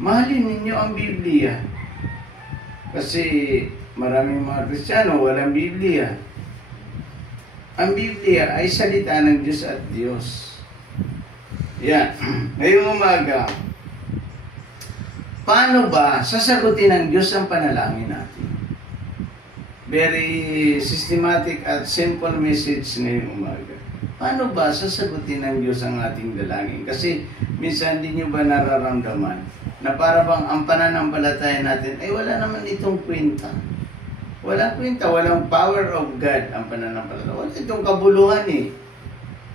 mahalin ninyo ang Biblia. Kasi maraming mga Kristiyano walang Biblia. Ang Biblia ay salita ng Diyos at Diyos. Yan. Ngayong umaga, paano ba sasagutin ng Diyos ang panalangin natin? Very systematic at simple message ngayong umaga. Paano ba sasagutin ng Diyos ang ating dalangin? Kasi minsan hindi nyo ba nararamdaman na para bang ang pananampalataya natin ay wala naman itong kwenta. Walang kwenta, walang power of God ang pananampalataya. Wala itong kabuluhan eh.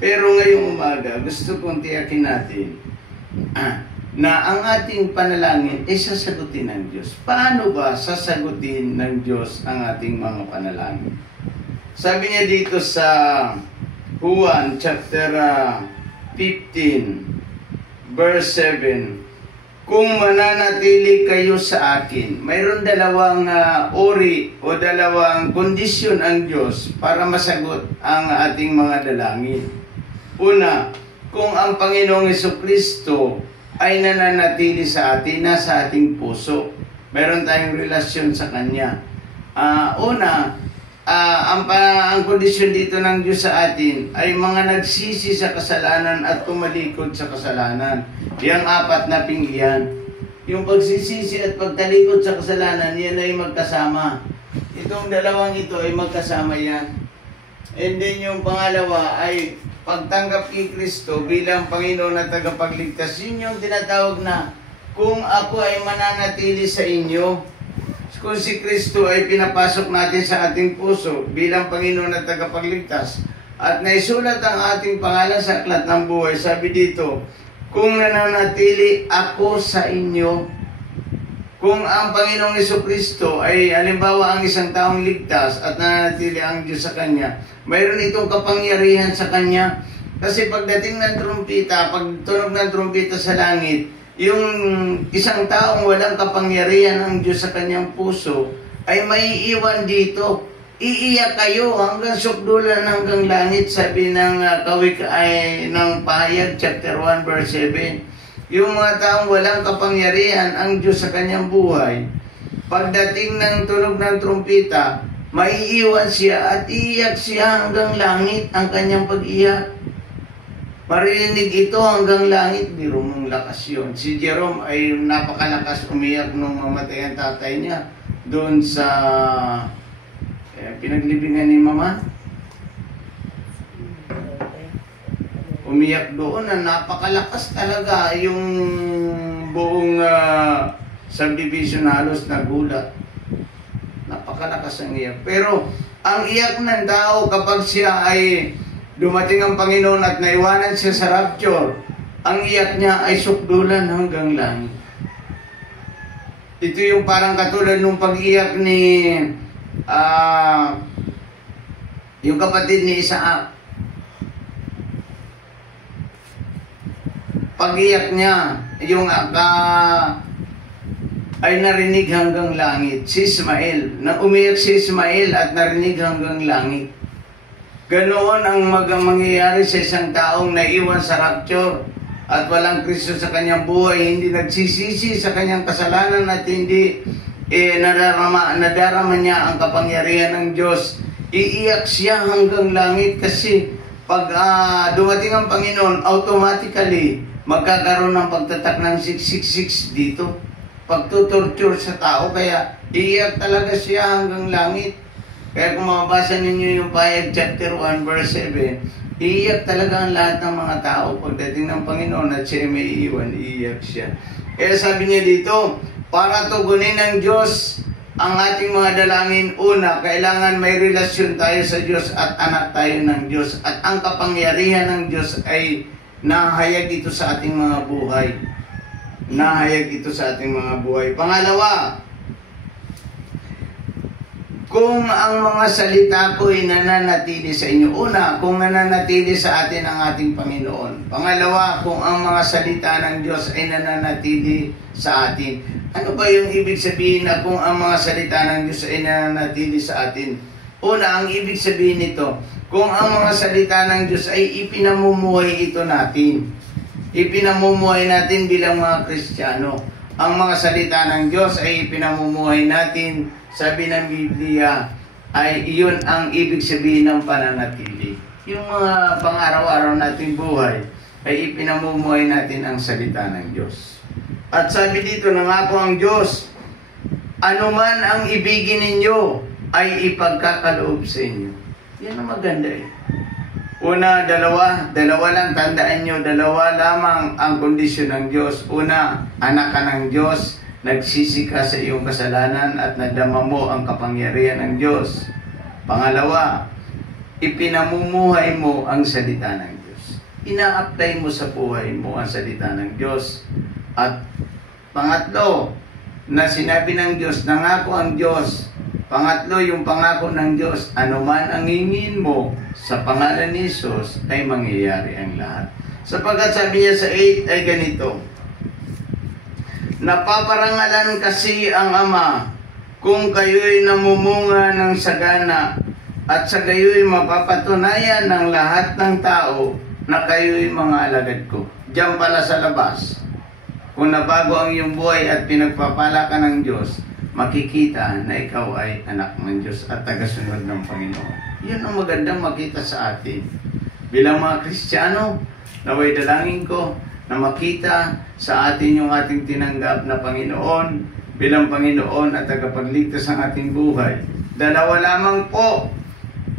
Pero ngayong umaga, gusto kong tiyakin natin na ang ating panalangin ay sasagutin ng Diyos. Paano ba sasagutin ng Diyos ang ating mga panalangin? Sabi niya dito sa Juan chapter 15 verse 7, kung mananatili kayo sa akin, mayroon dalawang uri o dalawang kondisyon ang Diyos para masagot ang ating mga dalangin. Una, kung ang Panginoong Jesucristo ay nananatili sa atin, nasa ating puso, mayroon tayong relasyon sa Kanya. Ang kondisyon dito ng Diyos sa atin ay mga nagsisi sa kasalanan at tumalikod sa kasalanan. Yang apat na pinggan. Yung pagsisisi at pagtalikod sa kasalanan, yan ay magkasama. Itong dalawang ito ay magkasama yan. And then yung pangalawa ay pagtanggap kay Kristo bilang Panginoon at tagapagligtas. Yun yung tinatawag na kung ako ay mananatili sa inyo. Kung si Kristo ay pinapasok natin sa ating puso bilang Panginoon at tagapagligtas at naisulat ang ating pangalan sa aklat ng buhay, sabi dito, kung nananatili ako sa inyo, kung ang Panginoong Jesucristo ay halimbawa ang isang taong ligtas at nananatili ang Diyos sa Kanya, mayroon itong kapangyarihan sa Kanya. Kasi pagdating ng trumpeta, pag tunog ng trumpeta sa langit, yung isang taong walang kapangyarihan ng Diyos sa kanyang puso ay maiiwan dito. Iiyak kayo hanggang sukdulan hanggang langit, sabi ng ng Pahayag chapter 1 verse 7. Yung mga taong walang kapangyarihan ang Diyos sa kanyang buhay, pagdating ng tunog ng trumpeta, maiiwan siya at iiyak siya hanggang langit ang kanyang pag-iyak. Marinig ito hanggang langit, biro mong lakas yun. Si Jerome ay napakalakas umiyak nung mamatay ang tatay niya doon sa pinaglibingan ni Mama. Umiyak doon na napakalakas talaga yung buong subdivision halos nagulat. Napakalakas ang iyak. Pero ang iyak ng tao kapag siya ay dumating ang Panginoon at naiwanan siya sa rapture, ang iyak niya ay sukdulan hanggang langit. Ito yung parang katulad nung pag-iyak ni yung kapatid ni Isaac. Pag-iyak niya, yung ay narinig hanggang langit. Si Ismael, na umiyak si Ismael at narinig hanggang langit. Ganoon ang mangyayari sa isang taong naiwan sa rapture at walang Kristo sa kanyang buhay, hindi nagsisisi sa kanyang kasalanan at hindi nadarama niya ang kapangyarihan ng Diyos. Iiyak siya hanggang langit kasi pag dumating ang Panginoon, automatically magkakaroon ng pagtatak ng 666 dito. Pagtutorture sa tao, kaya iiyak talaga siya hanggang langit. Kaya kung mabasa ninyo yung Pahayag chapter 1 verse 7, iiyak talaga ang lahat ng mga tao pagdating ng Panginoon at siya may iiwan, iiyak siya. Kaya sabi niya dito, para tugunin ng Diyos ang ating mga dalangin, una, kailangan may relasyon tayo sa Diyos at anak tayo ng Diyos. At ang kapangyarihan ng Diyos ay nahayag ito sa ating mga buhay. Nahayag ito sa ating mga buhay. Pangalawa, kung ang mga salita ko ay nananatili sa inyo. Una, kung nananatili sa atin ang ating Panginoon. Pangalawa, kung ang mga salita ng Diyos ay nananatili sa atin. Ano ba yung ibig sabihin na kung ang mga salita ng Diyos ay nananatili sa atin? Una, ang ibig sabihin nito, kung ang mga salita ng Diyos ay ipinamumuhay ito natin. Ipinamumuhay natin bilang mga Kristiyano. ang mga salita ng Diyos ay pinamumuhay natin, sabi ng Biblia, ay iyon ang ibig sabihin ng pananatili. Yung mga pang-araw-araw nating buhay ay ipinamumuhay natin ang salita ng Diyos. At sabi dito, nangako ang Diyos, anuman ang ibigin ninyo ay ipagkakaloob sa inyo. Yan ang maganda eh. Una, dalawa lang, tandaan nyo, dalawa lamang ang kondisyon ng Diyos. Una, anak ka ng Diyos, nagsisi ka sa iyong kasalanan at nadama mo ang kapangyarihan ng Diyos. Pangalawa, ipinamumuhay mo ang salita ng Diyos. Ina-apply mo sa buhay mo ang salita ng Diyos. At pangatlo, na sinabi ng Diyos, nangako ang Diyos. Pangatlo, yung pangako ng Diyos, anuman ang hingin mo sa pangalan ni Jesus ay mangyayari ang lahat. Sapagkat sabi niya sa 8 ay ganito, napaparangalan kasi ang Ama kung kayo'y namumunga ng sagana at sa gayo'y mapapatunayan ng lahat ng tao na kayo'y mga alagad ko. Diyan pala sa labas, kung nabago ang iyong buhay at pinagpapala ka ng Diyos, makikita na ikaw ay anak ng Diyos at tagasunod ng Panginoon. Yun ang magandang makita sa atin. Bilang mga Kristiyano, naway dalangin ko na makita sa atin yung ating tinanggap na Panginoon bilang Panginoon at tagapagligtas ng ating buhay. Dalawa lamang po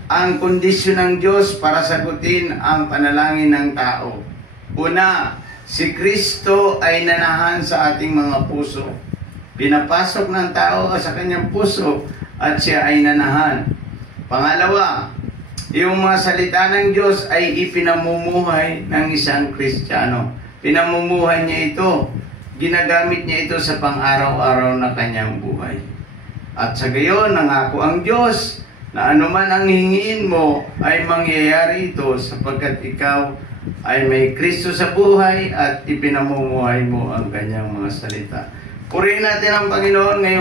ang kondisyon ng Diyos para sagutin ang panalangin ng tao. Una, si Kristo ay nanahan sa ating mga puso. Pinapasok ng tao sa kanyang puso at siya ay nanahan. Pangalawa, yung mga salita ng Diyos ay ipinamumuhay ng isang Kristiyano. Pinamumuhay niya ito. Ginagamit niya ito sa pang-araw-araw na kanyang buhay. At sa gayon, nangako ang Diyos na anuman ang hingiin mo ay mangyayari ito sapagkat ikaw ay may Kristo sa buhay at ipinamumuhay mo ang kanyang mga salita. Purihin natin ang Panginoon ngayon.